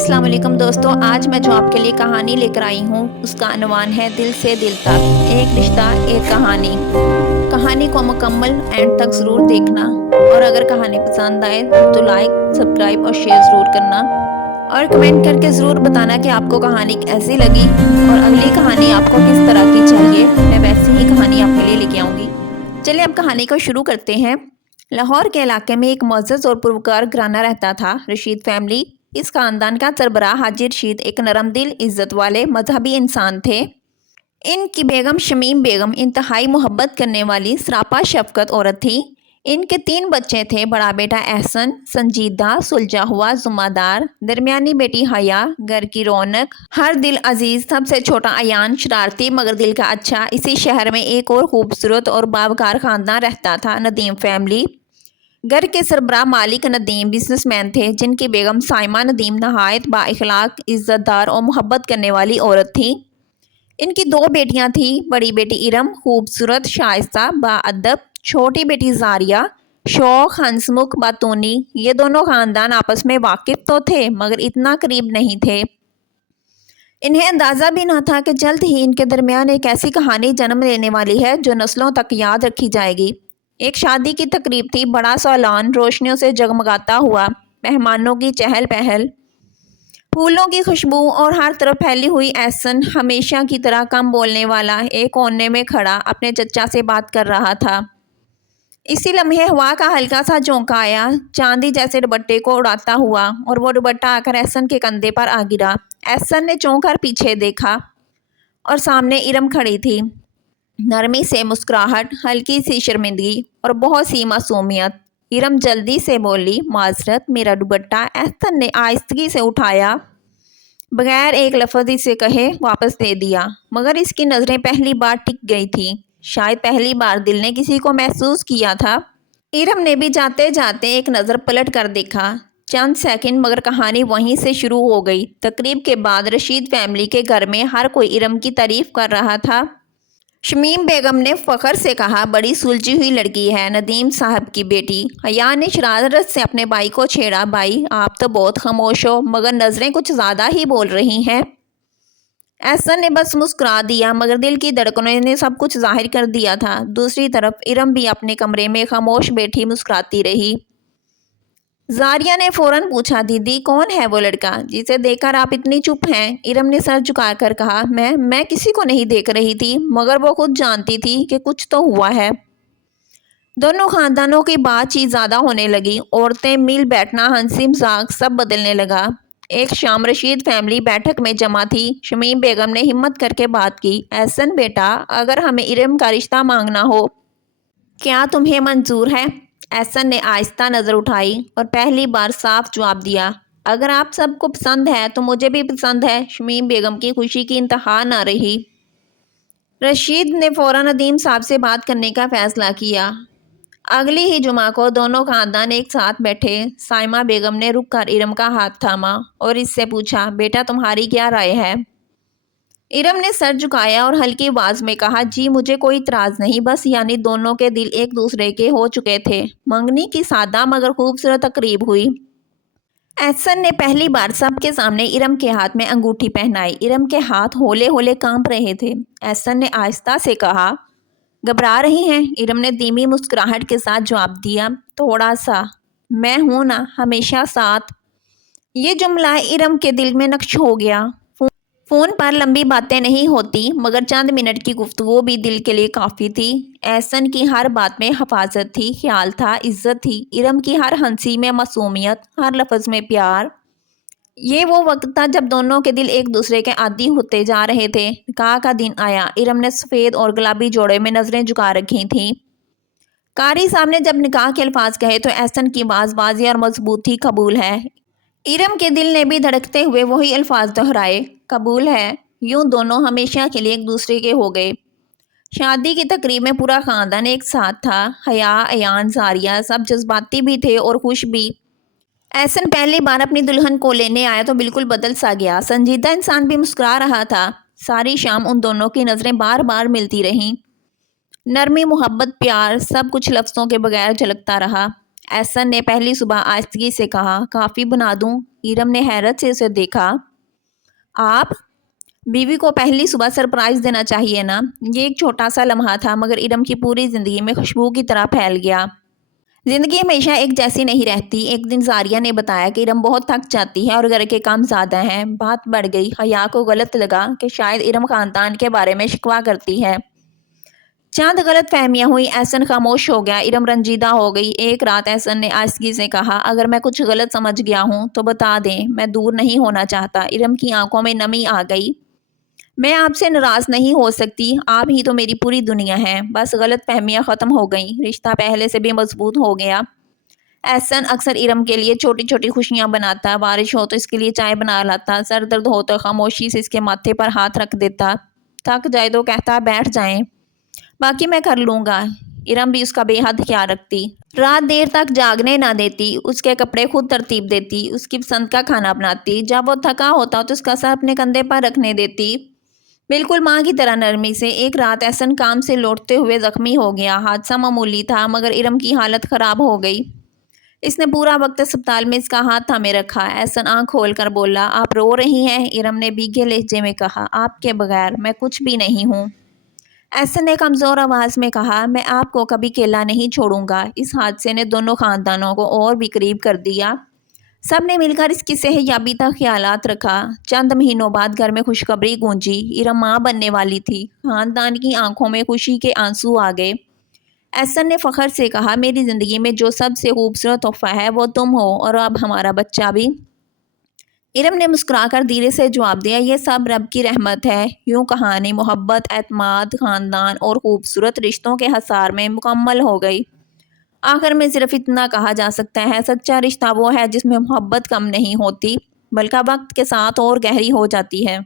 अस्सलाम वालेकुम दोस्तों, आज मैं जो आपके लिए कहानी लेकर आई हूँ उसका अनवान है दिल से दिल तक, एक रिश्ता एक कहानी। कहानी को मुकम्मल एंड तक ज़रूर देखना और अगर कहानी पसंद आए तो लाइक, सब्सक्राइब और शेयर ज़रूर करना और कमेंट करके ज़रूर बताना कि आपको कहानी कैसी लगी और अगली कहानी आपको किस तरह की चाहिए। मैं वैसी ही कहानी आपके लिए लेके आऊँगी। चलिए अब कहानी को शुरू करते हैं। लाहौर के इलाके में एक मुअज़्ज़ज़ और पुरवकार घराना रहता था, रशीद फैमिली। इस खानदान का सरबराह हाजी रशीद एक नरम दिल, इज़्ज़त वाले मजहबी इंसान थे। इनकी बेगम शमीम बेगम इंतहाई मोहब्बत करने वाली सरापा शफकत औरत थी। इनके 3 बच्चे थे। बड़ा बेटा एहसन संजीदा सुलझा हुआ ज़िम्मेदार, दरमियानी बेटी हया घर की रौनक हर दिल अजीज़, सबसे छोटा अयान शरारती मगर दिल का अच्छा। इसी शहर में एक और खूबसूरत और बावकार खानदान रहता था, नदीम फैमिली। घर के सरबराह मालिक नदीम बिजनेसमैन थे, जिनकी बेगम साइमा नदीम नहायत बाइखलाक, इज़्ज़तदार और मोहब्बत करने वाली औरत थी। इनकी 2 बेटियां थीं। बड़ी बेटी इरम खूबसूरत शाइस्ता बाअदब, छोटी बेटी जारिया शौक हंसमुख बातूनी। ये दोनों खानदान आपस में वाकिफ तो थे मगर इतना करीब नहीं थे। इन्हें अंदाज़ा भी न था कि जल्द ही इनके दरमियान एक ऐसी कहानी जन्म लेने वाली है जो नस्लों तक याद रखी जाएगी। एक शादी की तकरीब थी। बड़ा सा लॉन रोशनियों से जगमगाता हुआ, मेहमानों की चहल पहल, फूलों की खुशबू और हर तरफ फैली हुई। एहसन हमेशा की तरह कम बोलने वाला एक कोने में खड़ा अपने चचा से बात कर रहा था। इसी लम्हे हवा का हल्का सा झोंका आया, चांदी जैसे दुपट्टे को उड़ाता हुआ, और वो दुपट्टा आकर एहसन के कंधे पर आ गिरा। एहसन ने चौंक कर पीछे देखा और सामने इरम खड़ी थी। नरमी से मुस्कुराहट, हल्की सी शर्मिंदगी और बहुत सी मासूमियत। इरम जल्दी से बोली, माजरत मेरा दुपट्टा। एहसन ने आहिस्तगी से उठाया, बगैर एक लफ्ज़ से कहे वापस दे दिया, मगर इसकी नज़रें पहली बार टिक गई थी। शायद पहली बार दिल ने किसी को महसूस किया था। इरम ने भी जाते जाते एक नज़र पलट कर देखा। चंद सेकंड, मगर कहानी वहीं से शुरू हो गई। तकरीब के बाद रशीद फैमिली के घर में हर कोई इरम की तारीफ कर रहा था। शमीम बेगम ने फ़ख्र से कहा, बड़ी सुलझी हुई लड़की है, नदीम साहब की बेटी। हया ने शरारत से अपने भाई को छेड़ा, भाई आप तो बहुत खामोश हो, मगर नज़रें कुछ ज़्यादा ही बोल रही हैं। एहसन ने बस मुस्कुरा दिया, मगर दिल की धड़कनों ने सब कुछ जाहिर कर दिया था। दूसरी तरफ इरम भी अपने कमरे में खामोश बैठी मुस्कुराती रही। जारिया ने फौरन पूछा, दीदी कौन है वो लड़का जिसे देखकर आप इतनी चुप हैं? इरम ने सर झुकाकर कहा, मैं किसी को नहीं देख रही थी, मगर वो खुद जानती थी कि कुछ तो हुआ है। दोनों खानदानों की बातचीत ज़्यादा होने लगी। औरतें मिल बैठना, हंसी मजाक सब बदलने लगा। एक शाम रशीद फैमिली बैठक में जमा थी। शमीम बेगम ने हिम्मत करके बात की, एहसन बेटा, अगर हमें इरम का रिश्ता मांगना हो, क्या तुम्हें मंजूर है? एहसन ने आहिस्ता नज़र उठाई और पहली बार साफ जवाब दिया, अगर आप सबको पसंद है तो मुझे भी पसंद है। शमीम बेगम की खुशी की इंतहा न रही। रशीद ने फ़ौरन नदीम साहब से बात करने का फ़ैसला किया। अगली ही जुमा को दोनों खानदान एक साथ बैठे। साइमा बेगम ने रुक कर इरम का हाथ थामा और इससे पूछा, बेटा तुम्हारी क्या राय है? इरम ने सर झुकाया और हल्की आवाज में कहा, जी मुझे कोई इतराज़ नहीं, बस यानी दोनों के दिल एक दूसरे के हो चुके थे। मंगनी की सादा मगर खूबसूरत तकरीब हुई। एहसन ने पहली बार सबके सामने इरम के हाथ में अंगूठी पहनाई। इरम के हाथ होले होले कांप रहे थे। एहसन ने आहिस्ता से कहा, घबरा रही हैं? इरम ने धीमी मुस्कुराहट के साथ जवाब दिया, थोड़ा सा, मैं हूं ना हमेशा साथ। ये जुमला इरम के दिल में नक्श हो गया। फ़ोन पर लंबी बातें नहीं होती, मगर चंद मिनट की गुफ्तगू भी दिल के लिए काफ़ी थी। एहसन की हर बात में हफाजत थी, ख्याल था, इज्जत थी। इरम की हर हंसी में मासूमियत, हर लफ्ज़ में प्यार। ये वो वक्त था जब दोनों के दिल एक दूसरे के आदी होते जा रहे थे। निकाह का दिन आया। इरम ने सफ़ेद और गुलाबी जोड़े में नज़रें झुका रखी थीं। कारी साहब ने जब निकाह के अल्फाज कहे तो एहसन की आवाज़ वाज़ेह और मजबूत थी, कबूल है। इरम के दिल ने भी धड़कते हुए वही अल्फाज दोहराए, कबूल है। यूं दोनों हमेशा के लिए एक दूसरे के हो गए। शादी की तकरीब में पूरा खानदान एक साथ था। हया, अयान, जारिया सब जज्बाती भी थे और खुश भी। एहसन पहली बार अपनी दुल्हन को लेने आया तो बिल्कुल बदल सा गया। संजीदा इंसान भी मुस्कुरा रहा था। सारी शाम उन दोनों की नज़रें बार बार मिलती रहीं। नरमी, मोहब्बत, प्यार सब कुछ लफ्ज़ों के बगैर झलकता रहा। احسن نے پہلی صبح آہستگی سے کہا۔ کافی بنا دوں؟ ارم نے حیرت سے اسے دیکھا۔ آپ؟ بیوی کو پہلی صبح سرپرائز دینا چاہیے نا۔ یہ ایک چھوٹا سا لمحہ تھا مگر ارم کی پوری زندگی میں خوشبو کی طرح پھیل گیا۔ زندگی ہمیشہ ایک جیسی نہیں رہتی۔ ایک دن زاریہ نے بتایا کہ ارم بہت تھک جاتی ہے اور گھر کے کام زیادہ ہیں۔ بات بڑھ گئی۔ حیا کو غلط لگا کہ شاید ارم خاندان کے بارے میں شکوہ کرتی ہے۔ چند غلط فہمیاں ہوئی۔ احسن خاموش ہو گیا۔ ارم رنجیدہ ہو گئی۔ ایک رات احسن نے آہستگی سے کہا، اگر میں کچھ غلط سمجھ گیا ہوں تو بتا دیں، میں دور نہیں ہونا چاہتا۔ ارم کی آنکھوں میں نمی آ گئی۔ میں آپ سے ناراض نہیں ہو سکتی، آپ ہی تو میری پوری دنیا ہیں۔ بس غلط فہمیاں ختم ہو گئیں۔ رشتہ پہلے سے بھی مضبوط ہو گیا۔ احسن اکثر ارم کے لیے چھوٹی چھوٹی خوشیاں بناتا۔ بارش ہو تو اس کے لیے چائے بنا لاتا۔ سر درد ہو تو خاموشی سے اس کے ماتھے پر ہاتھ رکھ دیتا۔ تھک جائے تو کہتا، بیٹھ جائیں، باقی میں کر لوں گا۔ ارم بھی اس کا بے حد خیال رکھتی۔ رات دیر تک جاگنے نہ دیتی۔ اس کے کپڑے خود ترتیب دیتی۔ اس کی پسند کا کھانا بناتی۔ جب وہ تھکا ہوتا تو اس کا سر اپنے کندھے پر رکھنے دیتی، بالکل ماں کی طرح نرمی سے۔ ایک رات احسن کام سے لوٹتے ہوئے زخمی ہو گیا۔ حادثہ معمولی تھا مگر ارم کی حالت خراب ہو گئی۔ اس نے پورا وقت اسپتال میں اس کا ہاتھ تھامے رکھا۔ احسن آنکھ کھول کر بولا، آپ رو رہی ہیں؟ ارم نے بھیگے لہجے میں کہا، آپ کے بغیر میں کچھ بھی نہیں ہوں۔ احسن نے کمزور آواز میں کہا، میں آپ کو کبھی اکیلا نہیں چھوڑوں گا۔ اس حادثے نے دونوں خاندانوں کو اور بھی قریب کر دیا۔ سب نے مل کر اس کی صحت یابی تک خیالات رکھا۔ چند مہینوں بعد گھر میں خوشخبری گونجی، ارم ماں بننے والی تھی۔ خاندان کی آنکھوں میں خوشی کے آنسو آ گئے۔ احسن نے فخر سے کہا، میری زندگی میں جو سب سے خوبصورت تحفہ ہے وہ تم ہو، اور اب ہمارا بچہ بھی۔ ارم نے مسکرا کر دھیرے سے جواب دیا، یہ سب رب کی رحمت ہے۔ یوں کہانی محبت، اعتماد، خاندان اور خوبصورت رشتوں کے حصار میں مکمل ہو گئی۔ آخر میں صرف اتنا کہا جا سکتا ہے، سچا رشتہ وہ ہے جس میں محبت کم نہیں ہوتی بلکہ وقت کے ساتھ اور گہری ہو جاتی ہے۔